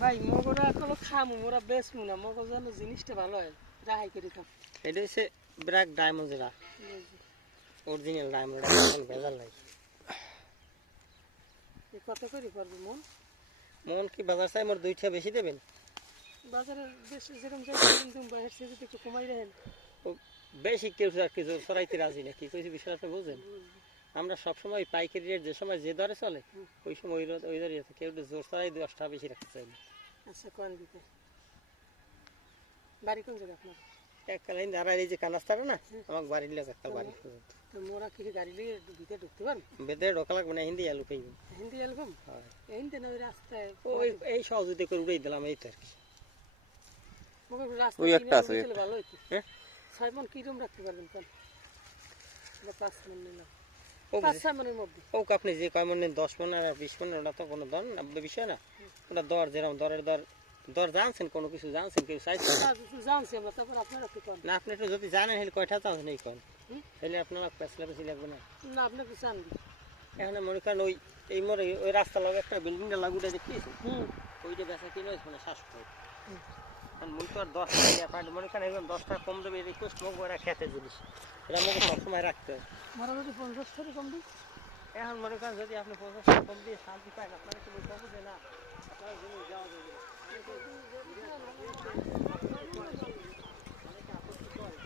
ভাই মগরা কোনো খামু মোরা বেচমু না, মগর যেন জিনিসটা ভালো হয় রাহাই করে খাম। এটা হচ্ছে ব্র্যাক ডায়মন্ড, যেটা অরিজিনাল ডায়মন্ড, ভেজাল নাই। কত করে পারবো মন? মন কি বাজার চাই মোর 2টা বেশি দেবেন? বাজারের বেশি যেরকম চাই বাইরের চেয়ে যদি একটু কমাই রাখেন। বেশি কেউ আর কি জোর সরাইতে রাজি না, কি কইছি বিষয় আপনি বুঝেন? আমরা সবসময় পাইকারি রেট যে সময় যে দরে চলে ওই সময় ওই দরে কেউ জোর সরাই 10 টাকা বেশি রাখতে চাই না। আচ্ছা কোন দিকে বাড়ি, কোন জায়গা আপনার? এককালে আর এই যে কানাস্তাটা না, আমার বাড়ির লোক একটা বাড়ি তো মোরা কি গাড়ি নিয়ে ভিতরে ঢুকতে পারবো? বেদে ঢোকা লাগবে না, হিন্দি আলু পেয়ে হিন্দি অ্যালবাম। হিন্দি না ওই রাস্তায় ওই এই সহযোগিতা করে উড়াই দিলাম, এই তো আর কি। রাস্তা ভালো হইতো। হ্যাঁ 6 মন কিরম রাখতে পারবেন কোন? 5 মন নিলাম, 5-6 মনের মধ্যে। ও আপনি যে কয় মন নেন, 10 মন আর 20 মন, ওটা তো কোনো দর না বিষয় না। ওটা দর যেরকম দরের দর জানছেন, কোনো কিছু জানছেন, কেউ চাইছেন জানছি আমরা, তারপর আপনারা কি করেন না? আপনি একটু যদি জানেন হেলে কয়টা চান্স নেই করেন, তাহলে আপনারা পেছলা বেশি লাগবে না। না আপনাকে চান এখন মনে করেন এই মোড়ে ওই রাস্তা লাগে একটা বিল্ডিংটা লাগুটা দেখিয়েছেন, ওইটা বেচা কিনে হয়েছে মানে 700। মনে তো আর 10 টাকা মনে করেন একদম 10 টাকা কম দেবে, রিকোয়েস্ট মুখ ওরা খেতে জিনিস, এটা আমাকে সবসময় রাখতে হয়। মোরা যদি 50 টাকা কম দিই, এখন মনে করেন যদি আপনি 50 টাকা কম দিয়ে শান্তি পান, আপনারা কি বলতে হবে না আপনারা জিনিস যাওয়া যাবে না। অনেকে আপত্তি করে।